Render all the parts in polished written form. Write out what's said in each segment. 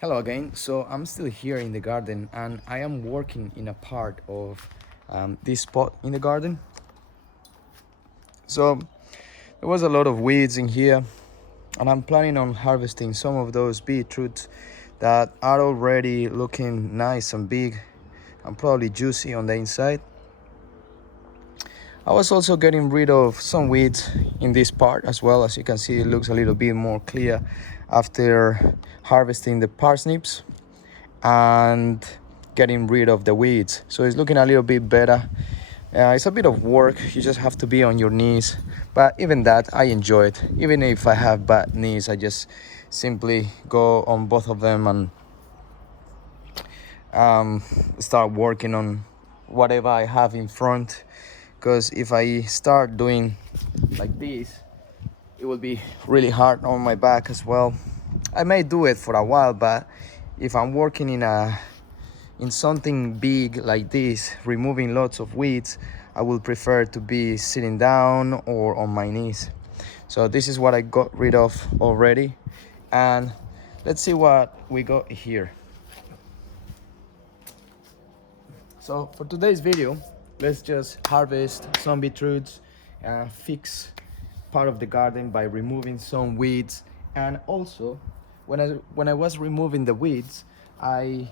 Hello again. So I'm still here in the garden and I am working in a part of this spot in the garden. So there was a lot of weeds in here and I'm planning on harvesting some of those beetroots that are already looking nice and big and probably juicy on the inside. I was also getting rid of some weeds in this part as well. As you can see, it looks a little bit more clear after harvesting the parsnips and getting rid of the weeds, so it's looking a little bit better. It's a bit of work, you just have to be on your knees, but even that I enjoy it. Even if I have bad knees, I just simply go on both of them and start working on whatever I have in front, because if I start doing like this, it will be really hard on my back as well. I may do it for a while, but if I'm working in something big like this, removing lots of weeds, I will prefer to be sitting down or on my knees. So this is what I got rid of already, and let's see what we got here. So for today's video, let's just harvest some beetroots, fix part of the garden by removing some weeds, and also when I was removing the weeds, I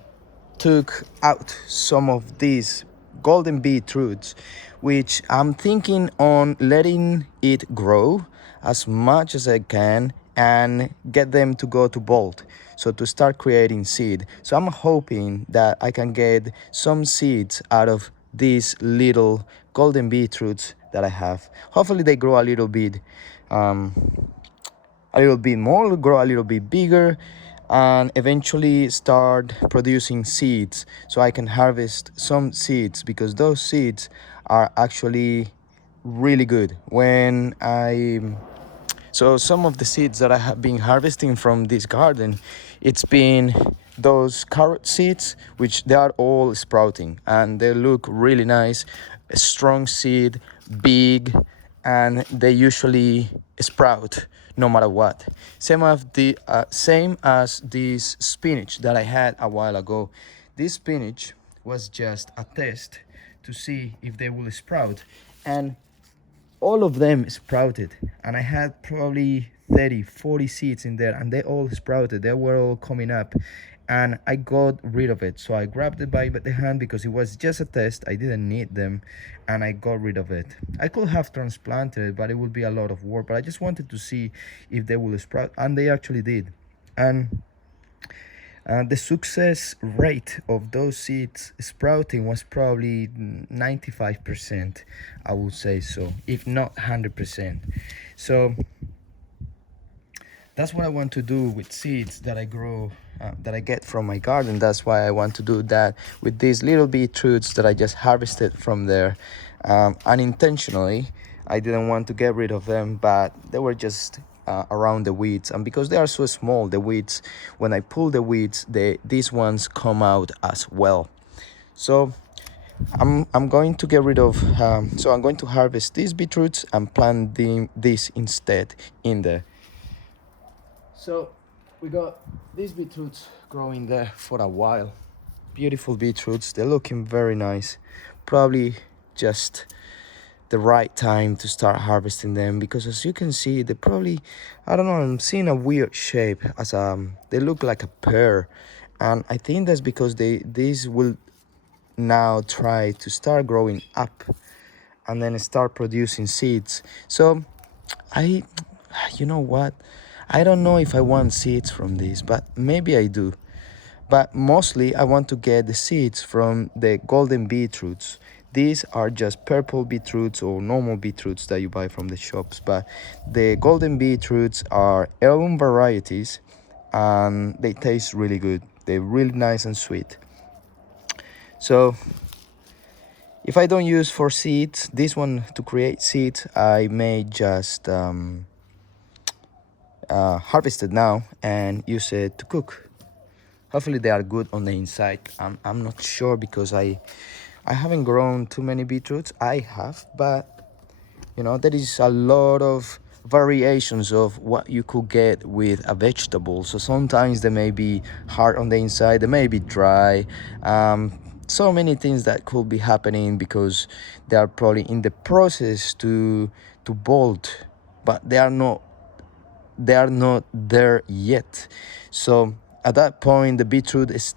took out some of these golden beetroots, which I'm thinking on letting it grow as much as I can and get them to go to bolt, so to start creating seed. So I'm hoping that I can get some seeds out of these little golden beetroots that I have. Hopefully they grow a little bit more, grow a little bit bigger, and eventually start producing seeds, so I can harvest some seeds, because those seeds are actually really good. So some of the seeds that I have been harvesting from this garden, it's been those carrot seeds, which they are all sprouting and they look really nice. A strong seed, big, and they usually sprout no matter what. Same as this spinach that I had a while ago. This spinach was just a test to see if they will sprout, and all of them sprouted, and I had probably 30-40 seeds in there, and they all sprouted. They were all coming up, and I got rid of it. So I grabbed it by the hand because it was just a test, I didn't need them, and I got rid of it. I could have transplanted it, but it would be a lot of work, but I just wanted to see if they will sprout, and they actually did. And the success rate of those seeds sprouting was probably 95%, I would say so, if not 100%. So that's what I want to do with seeds that I grow, that I get from my garden. That's why I want to do that with these little beetroots that I just harvested from there. Unintentionally, I didn't want to get rid of them, but they were just around the weeds, and because they are so small, the weeds, when I pull the weeds, these ones come out as well. So I'm going to get rid of so I'm going to harvest these beetroots and plant this instead in there. So we got these beetroots growing there for a while. Beautiful beetroots, they're looking very nice. Probably just the right time to start harvesting them, because as you can see, they probably, I don't know, I'm seeing a weird shape, as they look like a pear, and I think that's because these will now try to start growing up and then start producing seeds. So you know what, I don't know if I want seeds from this, but maybe I do. But mostly I want to get the seeds from the golden beetroots. These are just purple beetroots or normal beetroots that you buy from the shops, but the golden beetroots are heirloom varieties and they taste really good. They're really nice and sweet. So if I don't use for seeds, this one to create seeds, I may just harvest it now and use it to cook. Hopefully they are good on the inside. I'm not sure, because I haven't grown too many beetroots. I have, but you know, there is a lot of variations of what you could get with a vegetable. So sometimes they may be hard on the inside, they may be dry. So many things that could be happening because they are probably in the process to bolt, but they are not there yet. So at that point, the beetroot is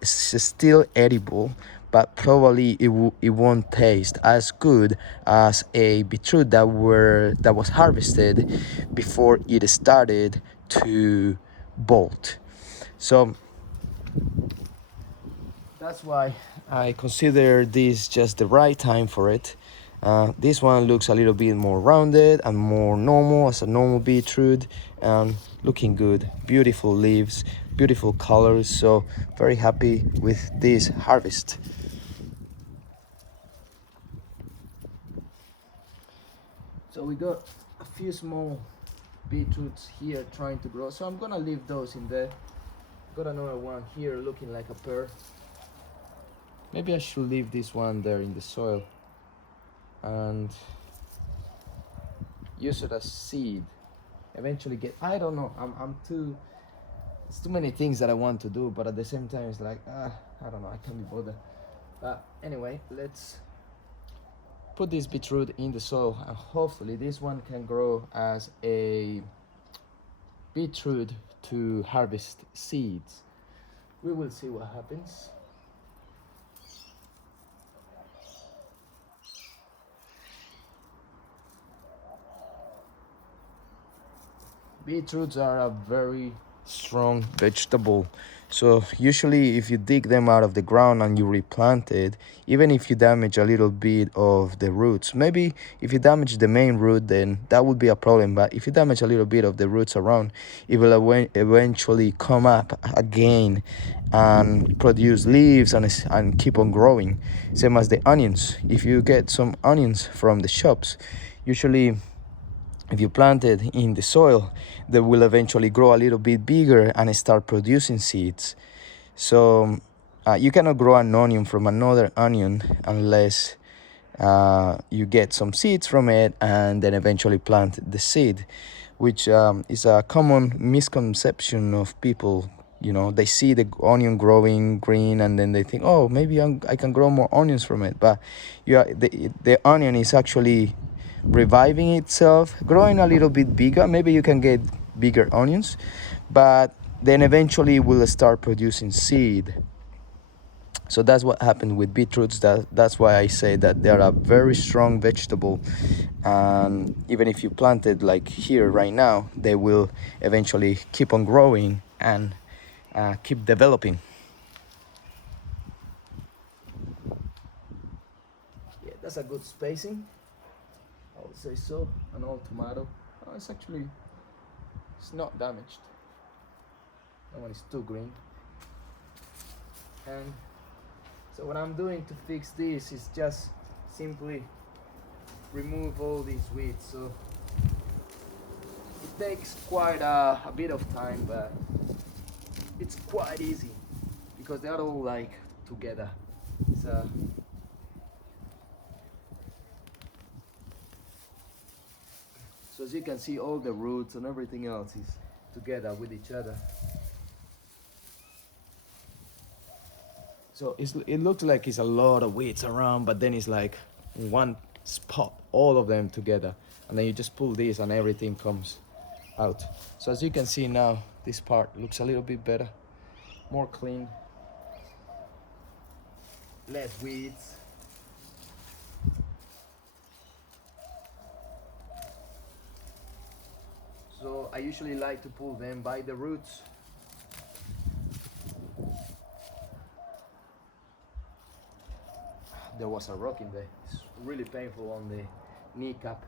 still edible, but probably it won't taste as good as a beetroot that was harvested before it started to bolt. So that's why I consider this just the right time for it. This one looks a little bit more rounded and more normal as a normal beetroot, and looking good. Beautiful leaves, beautiful colors. So very happy with this harvest. So we got a few small beetroots here trying to grow. So I'm gonna leave those in there. Got another one here looking like a pear. Maybe I should leave this one there in the soil and use it as seed. Eventually I don't know, I'm too, it's too many things that I want to do, but at the same time it's like I don't know, I can't be bothered. But anyway, let's put this beetroot in the soil, and hopefully this one can grow as a beetroot to harvest seeds. We will see what happens. Beetroots are a very strong vegetable. So usually if you dig them out of the ground and you replant it, even if you damage a little bit of the roots, maybe if you damage the main root, then that would be a problem. But if you damage a little bit of the roots around, it will eventually come up again and produce leaves and keep on growing. Same as the onions. If you get some onions from the shops, usually if you plant it in the soil, they will eventually grow a little bit bigger and start producing seeds. So you cannot grow an onion from another onion unless you get some seeds from it and then eventually plant the seed, which is a common misconception of people. You know, they see the onion growing green and then they think, oh, maybe I can grow more onions from it. But the onion is actually reviving itself, growing a little bit bigger. Maybe you can get bigger onions, but then eventually will start producing seed. So that's what happened with beetroots. That's why I say that they are a very strong vegetable, and even if you plant it like here right now, they will eventually keep on growing and keep developing. Yeah, that's a good spacing, I would say so. An old tomato. Oh, it's not damaged. That one is too green. And so what I'm doing to fix this is just simply remove all these weeds. So it takes quite a bit of time, but it's quite easy because they are all like together. So as you can see, all the roots and everything else is together with each other. So it looks like it's a lot of weeds around, but then it's like one spot, all of them together. And then you just pull this and everything comes out. So as you can see now, this part looks a little bit better, more clean, less weeds. So I usually like to pull them by the roots. There was a rock in there. It's really painful on the kneecap.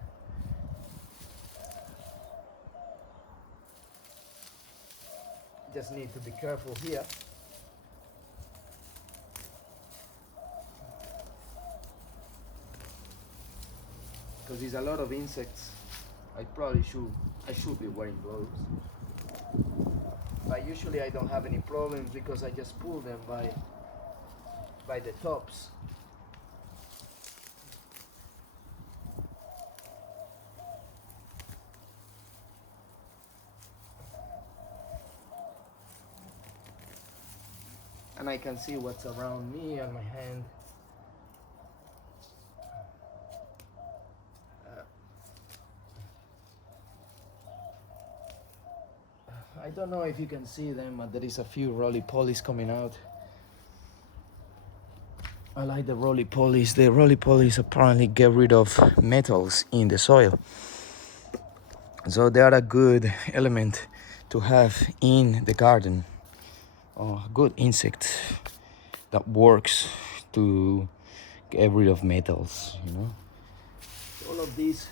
Just need to be careful here. Because there's a lot of insects. I should be wearing gloves. But usually I don't have any problems because I just pull them by the tops. and I can see what's around me and my hand. I don't know if you can see them, but there is a few roly-polies coming out. I like the roly-polies. The roly-polies apparently get rid of metals in the soil. So they are a good element to have in the garden. A good insect that works to get rid of metals, you know. All of these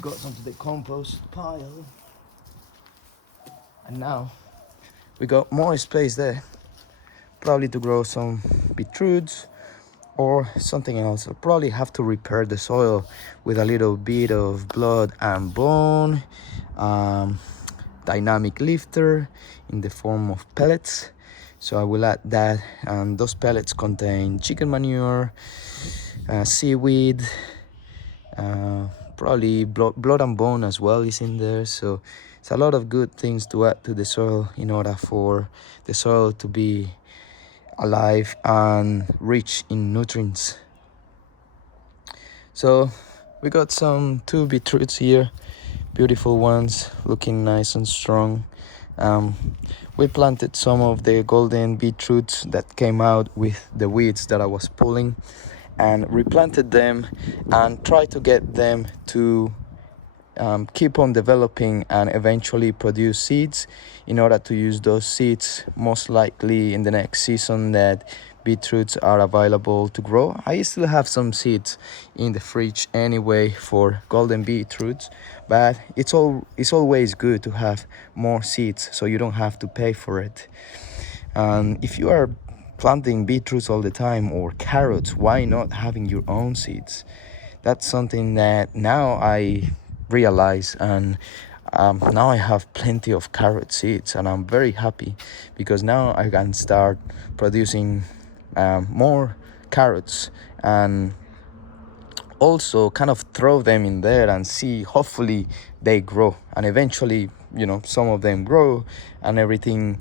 goes onto the compost pile. And now we got more space there, probably to grow some beetroots or something else. I'll probably have to repair the soil with a little bit of blood and bone, dynamic lifter in the form of pellets. So I will add that, and those pellets contain chicken manure, seaweed, probably blood and bone as well is in there. So it's a lot of good things to add to the soil in order for the soil to be alive and rich in nutrients. So we got some 2 beetroots here, beautiful ones, looking nice and strong. We planted some of the golden beetroots that came out with the weeds that I was pulling, and replanted them and tried to get them to keep on developing and eventually produce seeds, in order to use those seeds most likely in the next season that beetroots are available to grow. I still have some seeds in the fridge anyway for golden beetroots, but it's always good to have more seeds so you don't have to pay for it. And if you are planting beetroots all the time, or carrots, why not having your own seeds? That's something that now I realize, and now I have plenty of carrot seeds, and I'm very happy because now I can start producing more carrots, and also kind of throw them in there and see, hopefully they grow, and eventually, you know, some of them grow and everything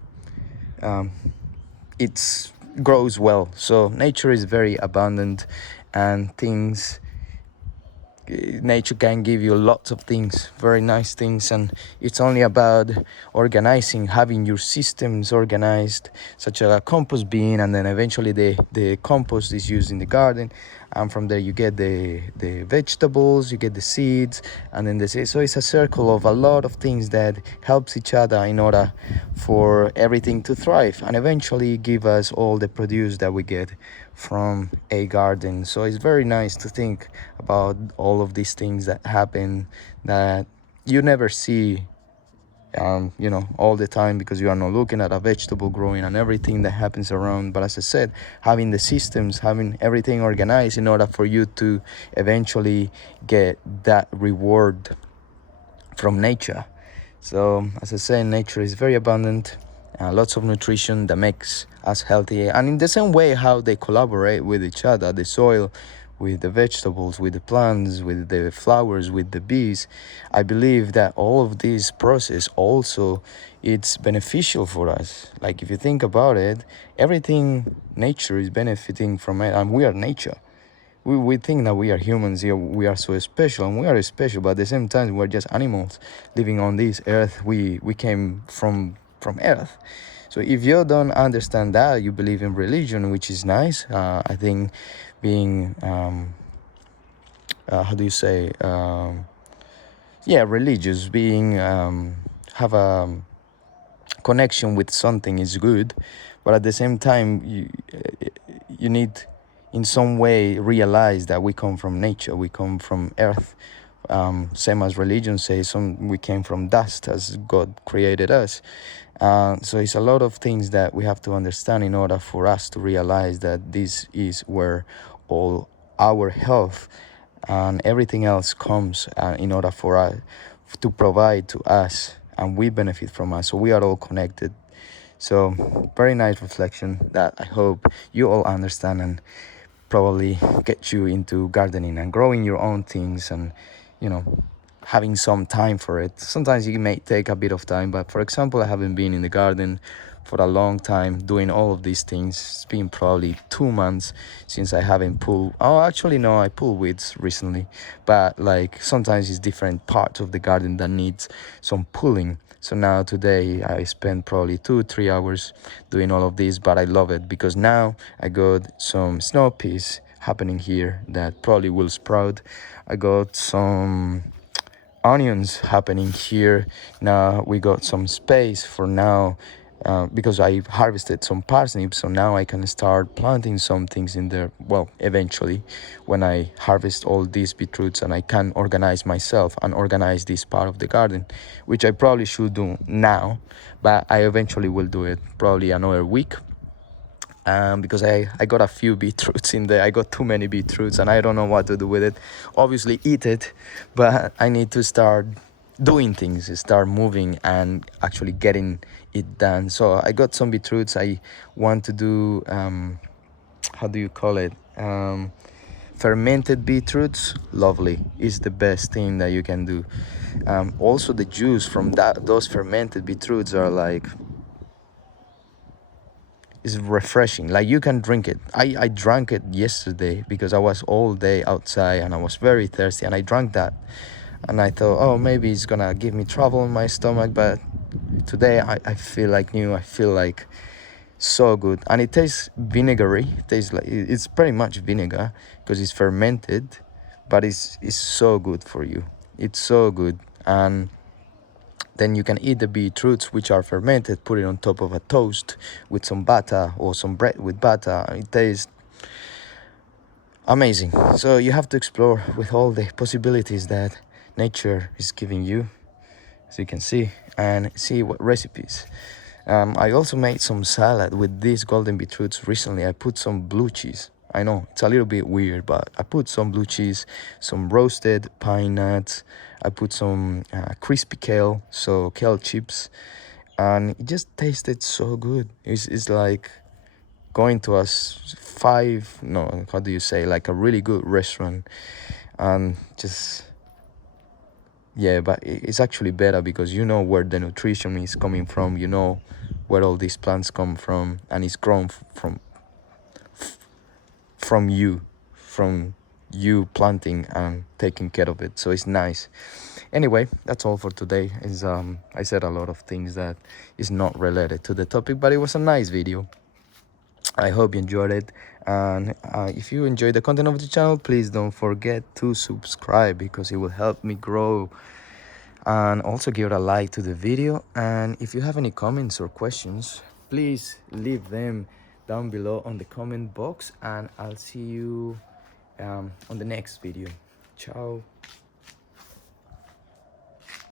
it grows well. So nature is very abundant, and nature can give you lots of things, very nice things, and it's only about organizing, having your systems organized, such as a compost bin, and then eventually the compost is used in the garden, and from there you get the vegetables, you get the seeds, and then so it's a circle of a lot of things that helps each other in order for everything to thrive and eventually give us all the produce that we get from a garden. So it's very nice to think about all of these things that happen that you never see all the time, because you are not looking at a vegetable growing and everything that happens around. But as I said, having the systems, having everything organized in order for you to eventually get that reward from nature. So as I said, nature is very abundant, lots of nutrition that makes us healthy, and in the same way how they collaborate with each other, the soil with the vegetables, with the plants, with the flowers, with the bees. I believe that all of this process also, it's beneficial for us. Like if you think about it, everything, nature is benefiting from it, and we are nature. We think that we are humans here, we are so special, and we are special, but at the same time we're just animals living on this earth. We came from earth. So if you don't understand that, you believe in religion, which is nice. I think being how do you say, religious, being have a connection with something is good, but at the same time you need in some way realize that we come from nature, we come from earth. Same as religion says, we came from dust as God created us. So it's a lot of things that we have to understand in order for us to realize that this is where all our health and everything else comes, in order for us to provide to us, and we benefit from us. So we are all connected. So very nice reflection that I hope you all understand, and probably get you into gardening and growing your own things, and having some time for it. Sometimes it may take a bit of time, but for example, I haven't been in the garden for a long time doing all of these things. It's been probably 2 months since I haven't pulled. Oh, actually, no, I pull weeds recently, but like sometimes it's different parts of the garden that needs some pulling. So now today I spent probably 2-3 hours doing all of this, but I love it because now I got some snow peas happening here that probably will sprout. I got some onions happening here. Now we got some space for now, because I harvested some parsnips, so now I can start planting some things in there. Well, eventually when I harvest all these beetroots and I can organize myself and organize this part of the garden, which I probably should do now, but I eventually will do it probably another week. Because I got a few beetroots in there. I got too many beetroots and I don't know what to do with it. Obviously eat it, but I need to start doing things, start moving and actually getting it done. So I got some beetroots. I want to do, how do you call it? Fermented beetroots. Lovely, is the best thing that you can do. Also the juice from those fermented beetroots are like, is refreshing. Like you can drink it. I drank it yesterday because I was all day outside and I was very thirsty, and I drank that and I thought, oh, maybe it's gonna give me trouble in my stomach, but today I feel like new. I feel like so good, and it tastes vinegary. It tastes like it's pretty much vinegar because it's fermented, but it's so good for you. It's so good. And then you can eat the beetroots, which are fermented, put it on top of a toast with some butter or some bread with butter. It tastes amazing. So you have to explore with all the possibilities that nature is giving you, as you can see, and see what recipes. I also made some salad with these golden beetroots recently. I put some blue cheese. I know it's a little bit weird, but I put some blue cheese, some roasted pine nuts. I put some crispy kale, so kale chips, and it just tasted so good. It's like going to no, how do you say, like a really good restaurant, and just, yeah, but it's actually better because you know where the nutrition is coming from, you know where all these plants come from, and it's grown from you planting and taking care of it. So it's nice. Anyway, that's all for today. Is I said a lot of things that is not related to the topic, but it was a nice video. I hope you enjoyed it, and if you enjoyed the content of the channel, please don't forget to subscribe because it will help me grow, and also give a like to the video. And if you have any comments or questions, please leave them down below on the comment box, and I'll see you on the next video. Ciao.